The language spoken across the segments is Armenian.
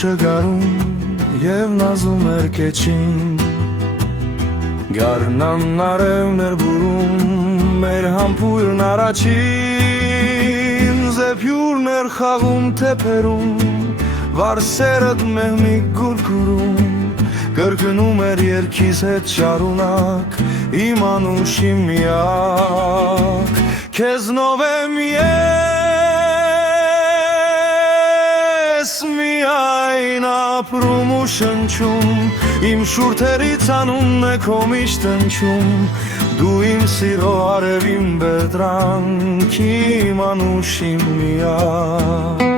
լուչը գարում և նազում էր կեչին Գարնանն արևներ բուրում մեր համբույրն առաջին Զեփյուրներ խաղում թեփերում վարսերդ մեղմիկ գուրգուրում Կրկնում էր երգիս հետ շարունակ իմ անուշի միակ Քեզնով եմ ես միայն ապրում ու շնչում Իմ շուրթերից անունն է քո միշտ հնչում Դու իմ սիրո արև իմ բերդրանք իմ անուշի միակ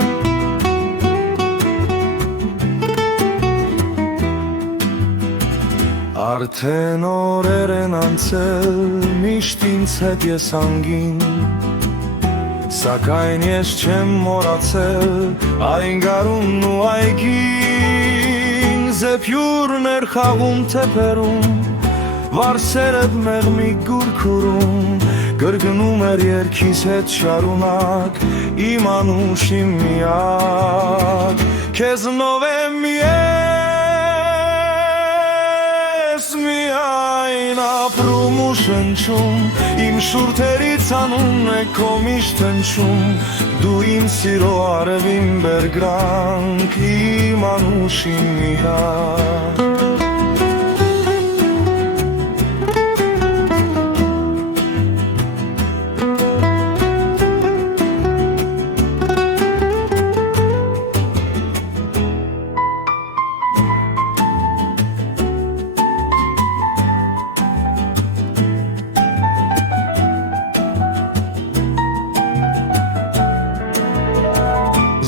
Արդեն օրեր են անցել միշտ ինձ հետ ես անգին Սակայն ես չեմ մոռացել այն գարունն ու այգին Զեփյուրներ խաղում թեփերում վարսերդ մեղմիկ գուրգուրում Կրկնում էր երգիս հետ շարունակ իմ անուշի միակ Քեզնով եմ միայն ապրում ու շնչում Իմ շուրթերից անունն է քո միշտ հնչում Դու իմ սիրո արև իմ բերգրանք իմ անուշի միակ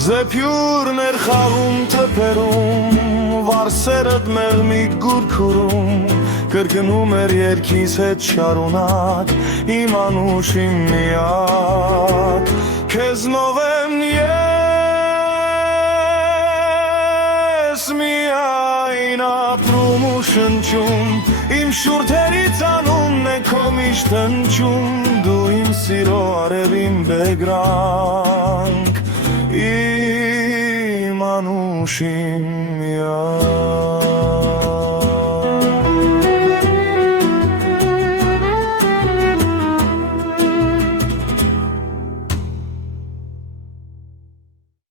Զեփյուրներ խաղում թեփերում վարսերդ մեղմիկ գուրգուրում Կրկնում էր երգիս հետ շարունակ իմ անուշի միակ Քեզնով եմ ես միայն ապրում ու շնչում Իմ շուրթերից անունն է քո միշտ հնչում Դու իմ սիրո արև իմ բերգրանք իմ անուշի միակ